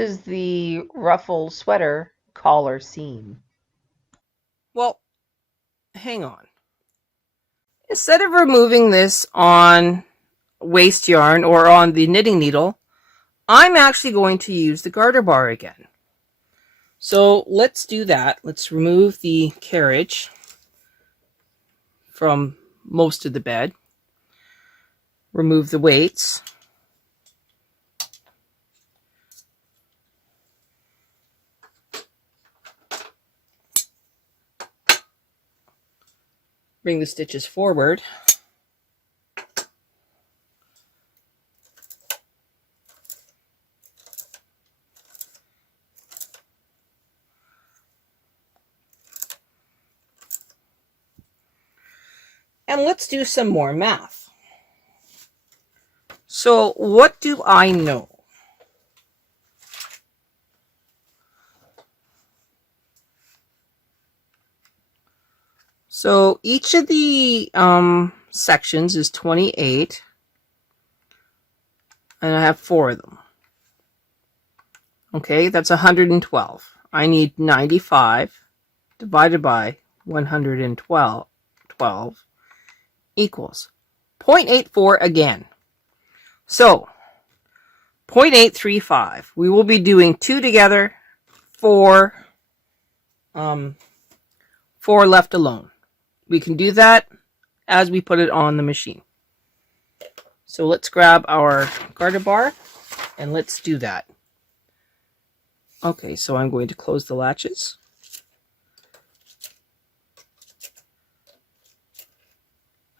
is the Ruffle sweater collar seam? Well, hang on. Instead of removing this on waste yarn or on the knitting needle, I'm actually going to use the garter bar again. So let's do that. Let's remove the carriage from most of the bed. Remove the weights. Bring the stitches forward. And let's do some more math. So what do I know? So each of the sections is 28, and I have 4 of them. Okay, that's 112. I need 95 divided by 112 equals 0.84 again. So 0.835. We will be doing 2 together, 4 left alone. We can do that as we put it on the machine. So let's grab our garter bar and let's do that. Okay, so I'm going to close the latches.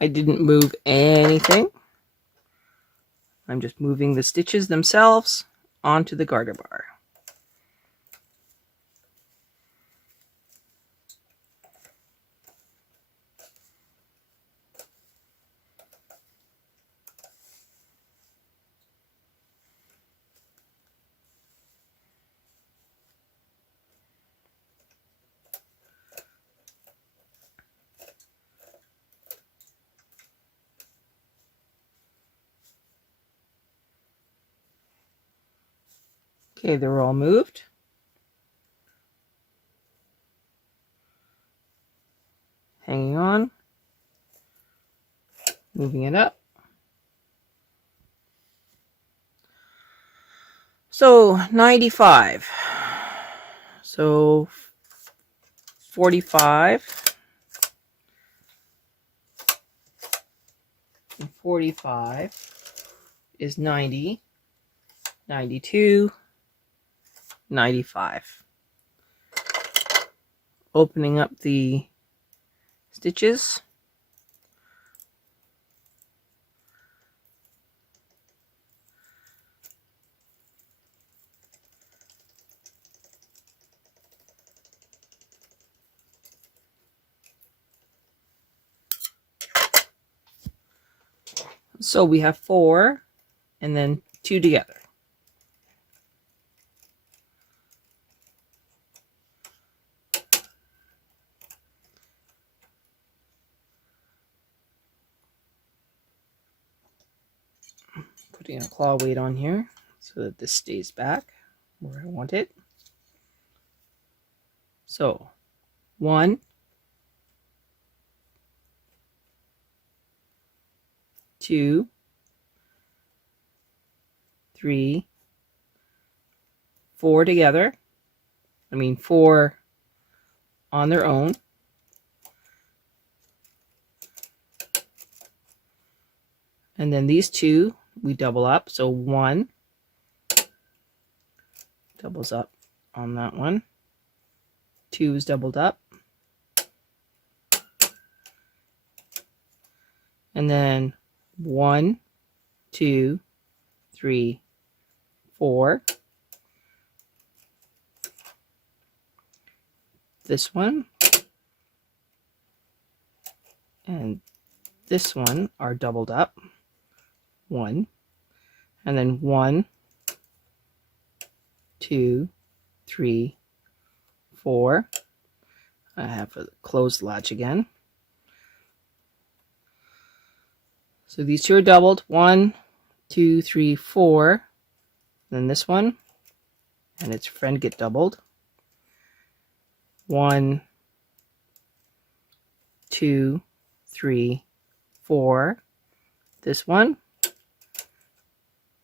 I didn't move anything. I'm just moving the stitches themselves onto the garter bar. Okay, they're all moved. Hanging on. Moving it up. So 95. So 45. And 45 is 90. 92. 95. Opening up the stitches. So we have 4 and then 2 together. Putting a claw weight on here so that this stays back where I want it. So 1, 2, 3, 4 together. I mean 4 on their own. And then these 2 we double up. So 1 doubles up on that one. 2 is doubled up. And then 1, 2, 3, 4. This one and this one are doubled up. 1, and then 1, 2, 3, 4. I have a closed latch again. So these 2 are doubled. 1, 2, 3, 4. Then this one and its friend get doubled. 1, 2, 3, 4. This one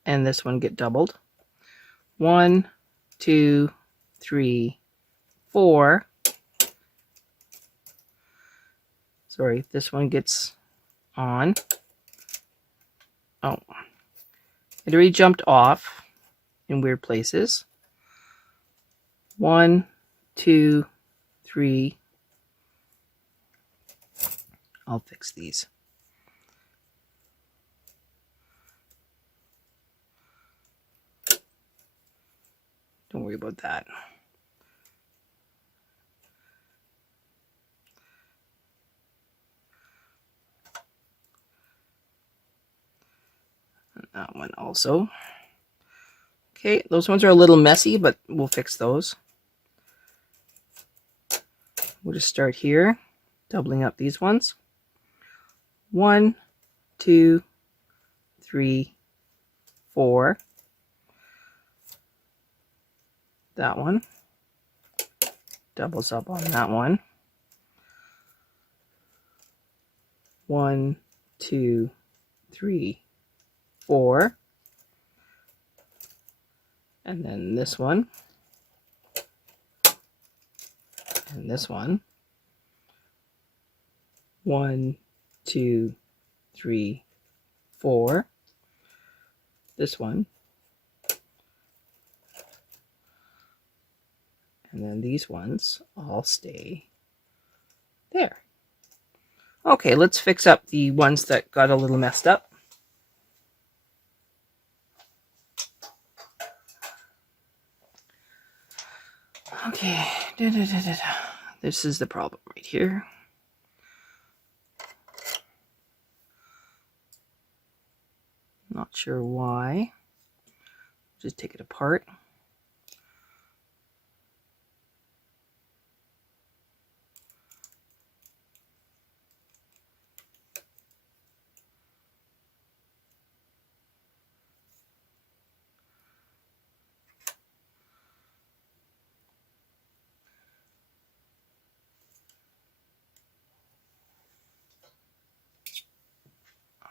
and this one get doubled. 1, 2, 3, 4. Sorry, this one gets on. Oh, it already jumped off in weird places. 1, 2, 3. I'll fix these. Don't worry about that. And that one also. Okay, those ones are a little messy, but we'll fix those. We'll just start here, doubling up these ones. 1, 2, 3, 4. That one doubles up on that one. 1, 2, 3, 4. And then this one. And this one. 1, 2, 3, 4. This one. And then these ones all stay there. Okay, let's fix up the ones that got a little messed up. Okay, this is the problem right here. Not sure why. Just take it apart.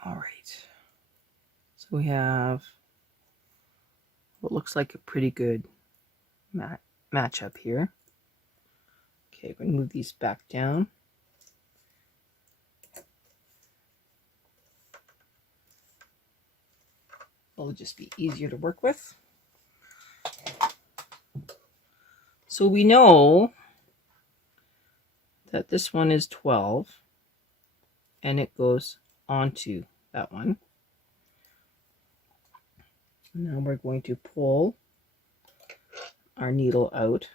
All right. So we have what looks like a pretty good matchup here. Okay, we're going to move these back down. It'll just be easier to work with. So we know that this one is 12 and it goes onto that one. Now we're going to pull our needle out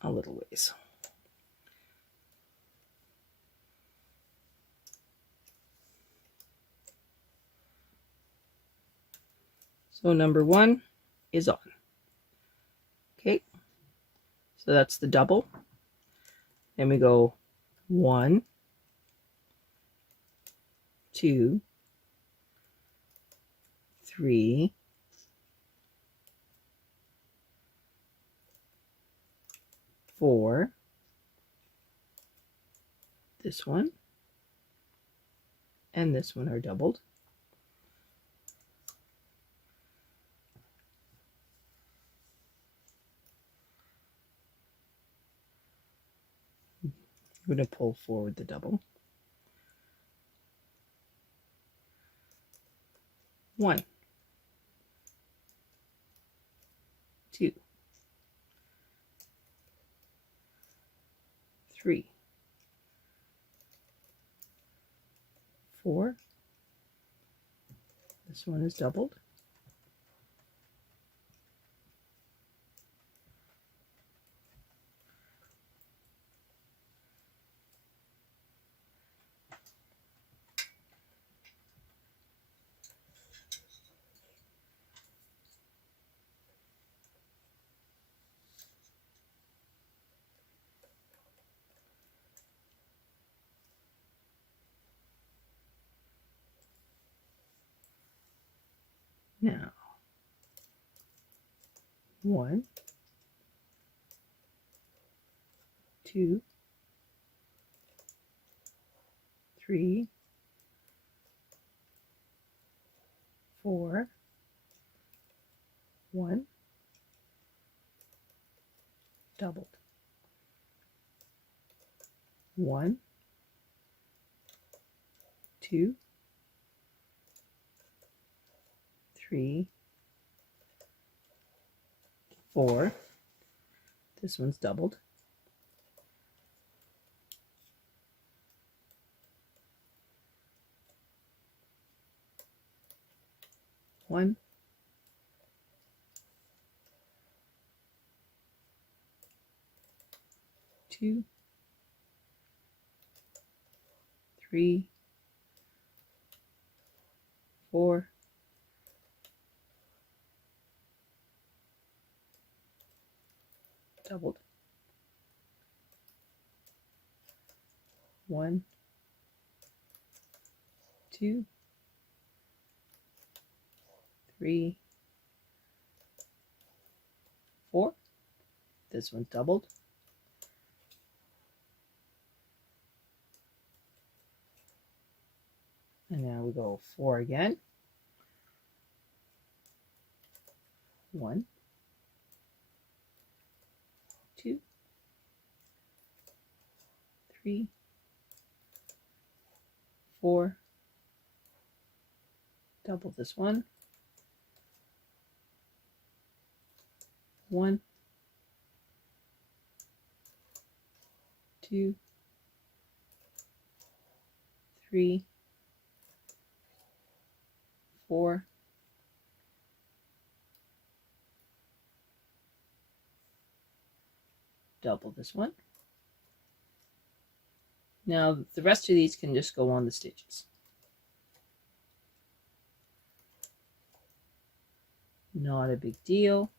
a little ways. So number 1 is on. Okay, so that's the double. Then we go 1, 2, 3, 4. This one and this one are doubled. I'm going to pull forward the double. 1, 2, 3, 4. This one is doubled. Now 1, 2, 3, 4, 1, doubled. 1, 2, 3, 4. This one's doubled. 1, 2, 3, 4, doubled. 1, 2, 3, 4. This one's doubled. And now we go 4 again. 1, 2, 3, 4. Double this one. 1, 2, 3, 4. Double this one. Now the rest of these can just go on the stitches. Not a big deal.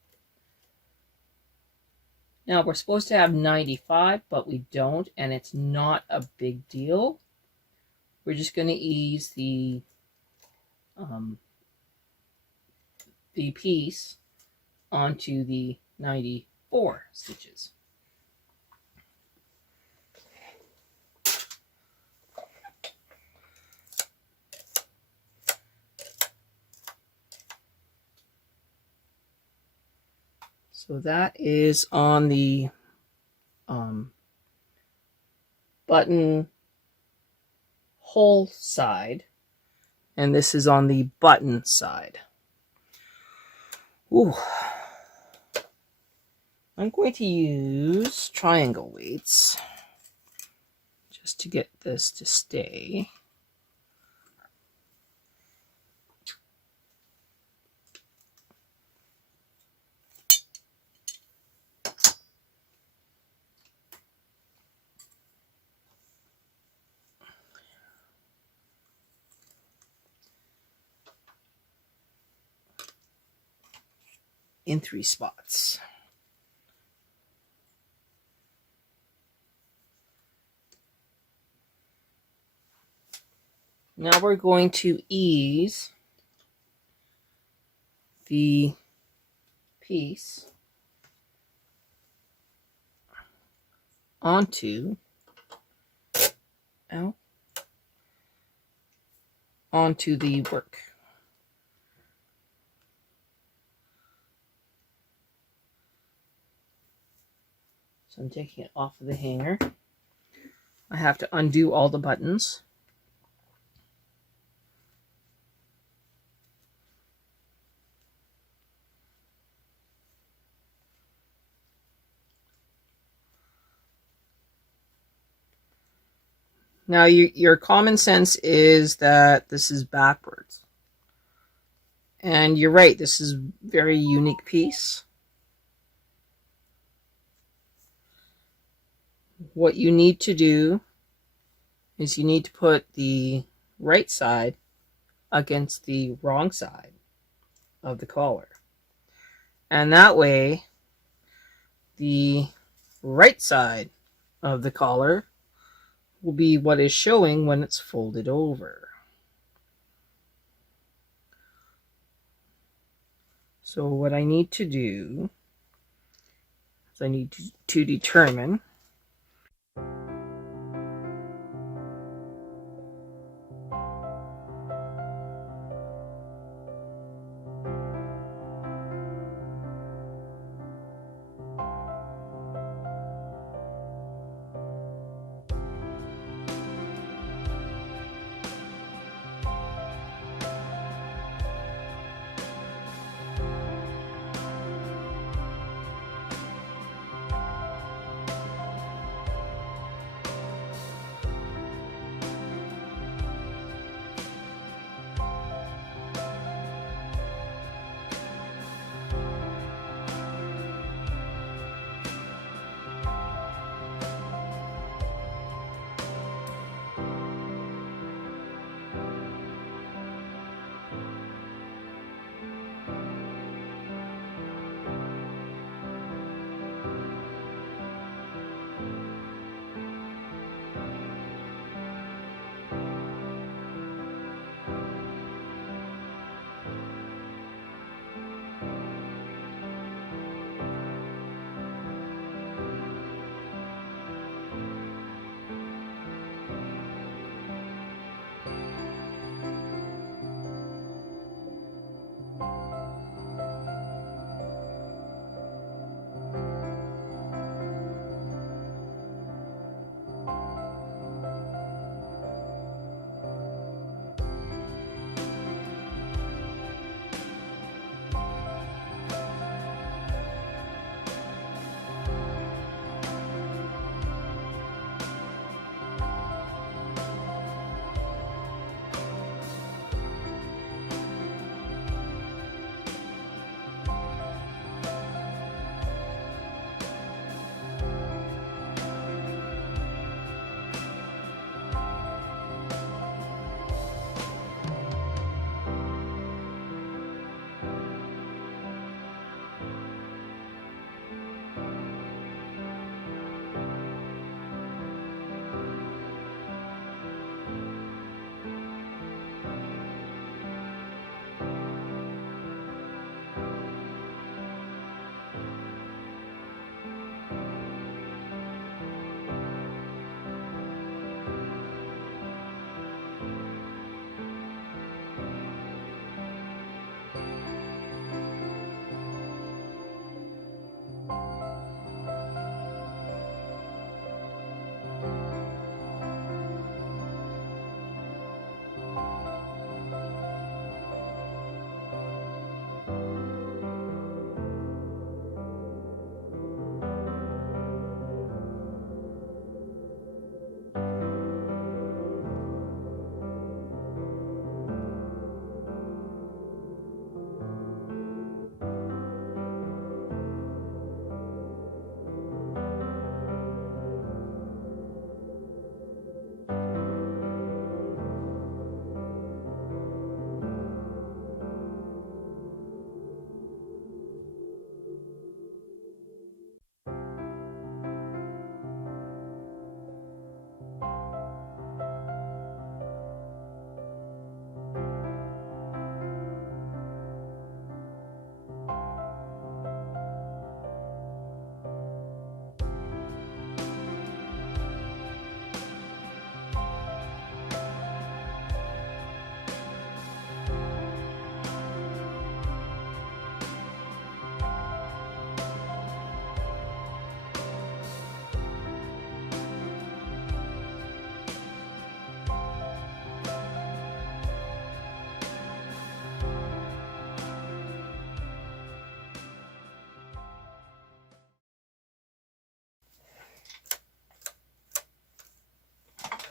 Now we're supposed to have 95, but we don't, and it's not a big deal. We're just going to ease the piece onto the 94 stitches. So that is on the button hole side, and this is on the button side. Ooh. I'm going to use triangle weights just to get this to stay. In 3 spots. Now we're going to ease the piece onto the work. So I'm taking it off of the hanger. I have to undo all the buttons. Now your common sense is that this is backwards. And you're right, this is a very unique piece. What you need to do is you need to put the right side against the wrong side of the collar. And that way, the right side of the collar will be what is showing when it's folded over. So what I need to do So I need to determine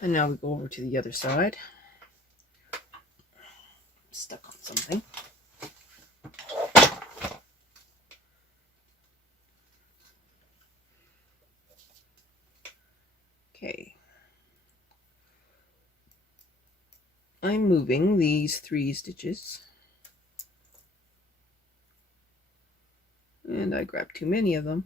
and now we go over to the other side. I'm stuck on something. Okay. I'm moving these 3 stitches. And I grabbed too many of them.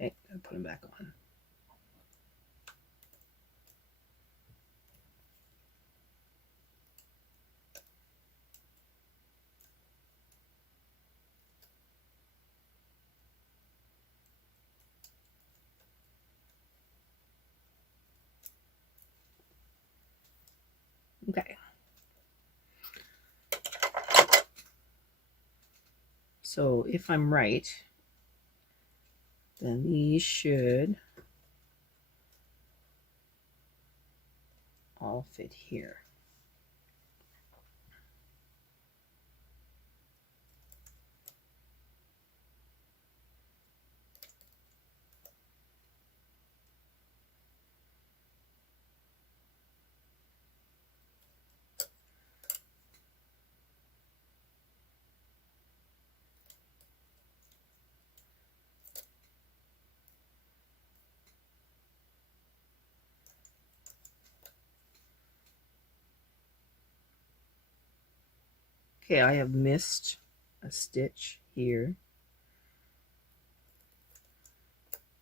Okay, I'll put them back on. Okay. So if I'm right, then these should all fit here. Okay, I have missed a stitch here.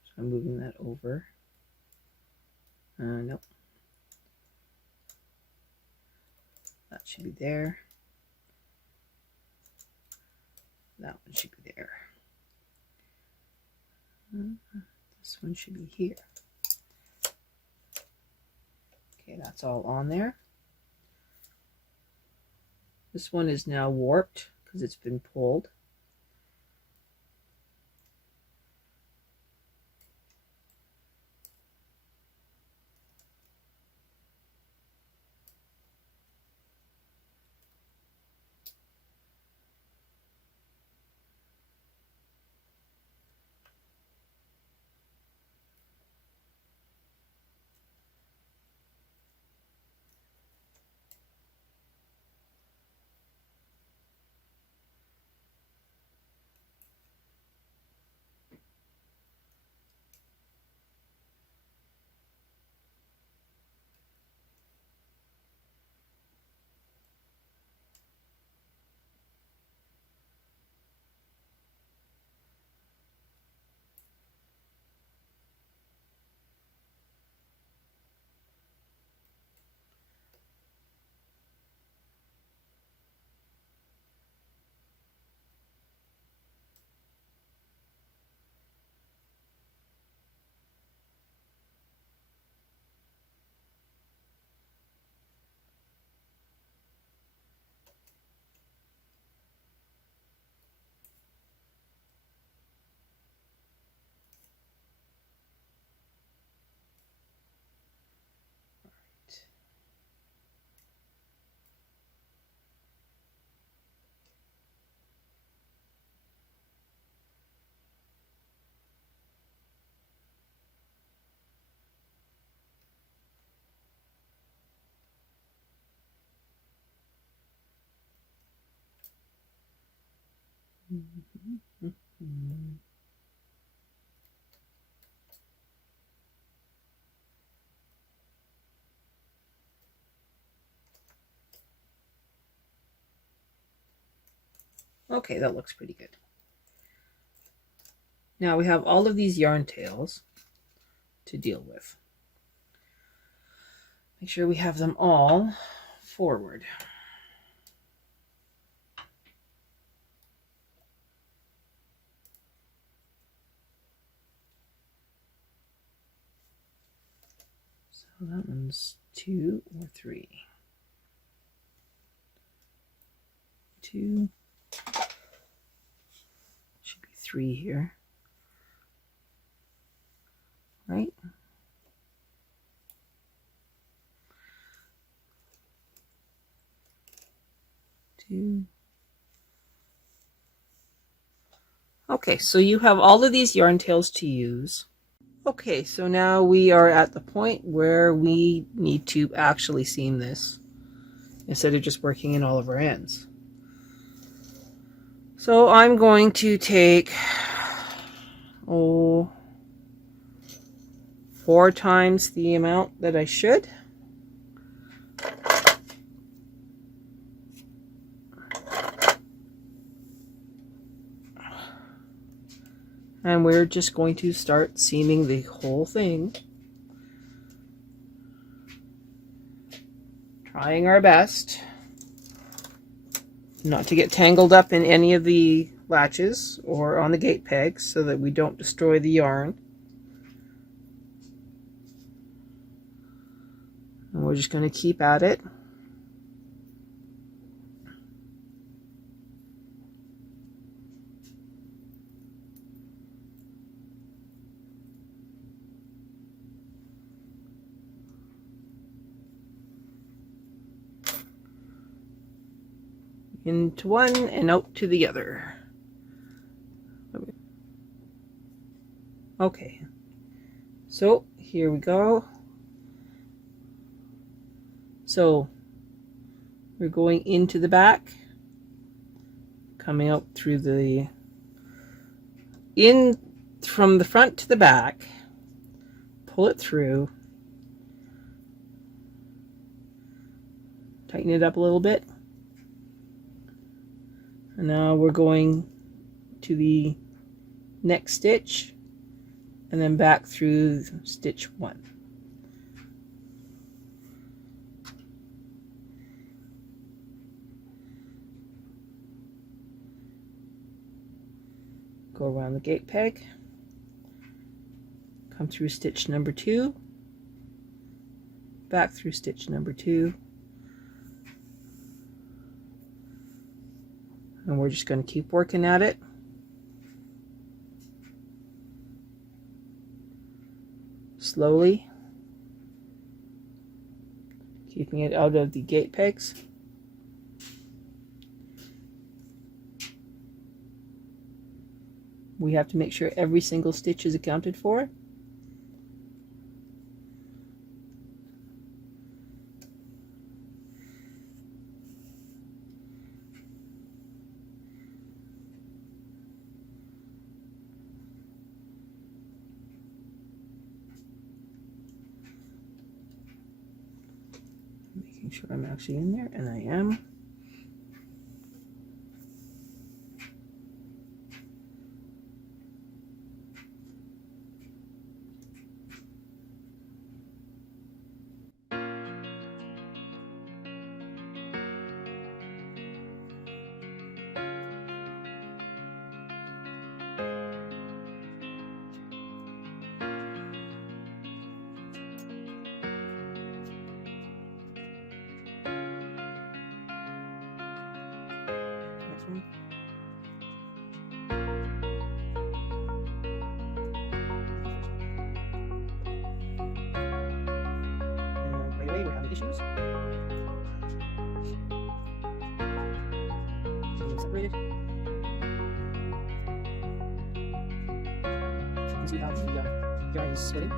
So I'm moving that over. Nope. That should be there. That one should be there. This one should be here. Okay, that's all on there. This one is now warped because it's been pulled. Okay, that looks pretty good. Now we have all of these yarn tails to deal with. Make sure we have them all forward. So that one's 2 or 3. 2. Should be 3 here. Right? Okay, so you have all of these yarn tails to use. Okay, so now we are at the point where we need to actually seam this instead of just working in all of our ends. So I'm going to take 4 times the amount that I should. And we're just going to start seaming the whole thing. Trying our best not to get tangled up in any of the latches or on the gate pegs so that we don't destroy the yarn. And we're just going to keep at it. Into one and out to the other. Okay, so here we go. So we're going into the back, coming out through the, in from the front to the back, pull it through, tighten it up a little bit. And now we're going to the next stitch and then back through stitch 1. Go around the gate peg, come through stitch number 2, back through stitch number 2, and we're just going to keep working at it. Slowly, keeping it out of the gate pegs. We have to make sure every single stitch is accounted for. Making sure I'm actually in there, and I am. We're having issues. Separated. You can see how the yarn is splitting.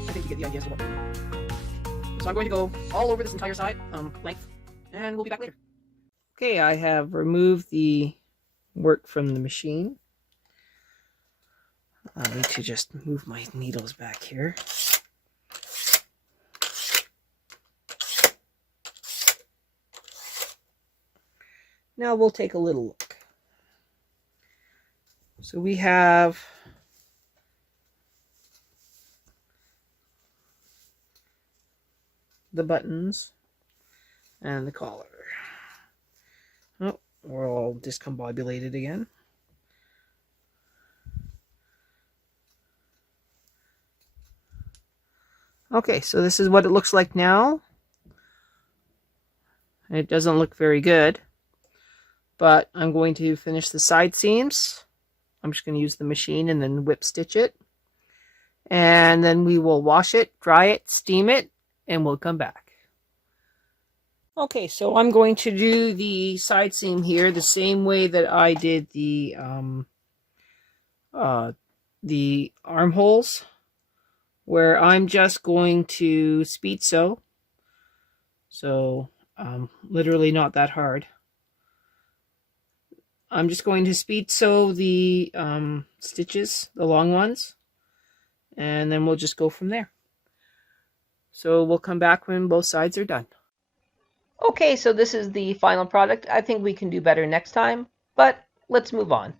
I think you get the idea as to what we're doing. So I'm going to go all over this entire side, length, and we'll be back later. Okay, I have removed the work from the machine. I need to just move my needles back here. Now we'll take a little look. So we have the buttons and the collar. Oh, we're all discombobulated again. Okay, so this is what it looks like now. It doesn't look very good, but I'm going to finish the side seams. I'm just going to use the machine and then whip stitch it. And then we will wash it, dry it, steam it, and we'll come back. Okay, so I'm going to do the side seam here the same way that I did the armholes, where I'm just going to speed sew So literally not that hard. I'm just going to speed sew the stitches, the long ones, and then we'll just go from there. So we'll come back when both sides are done. Okay, so this is the final product. I think we can do better next time, but let's move on.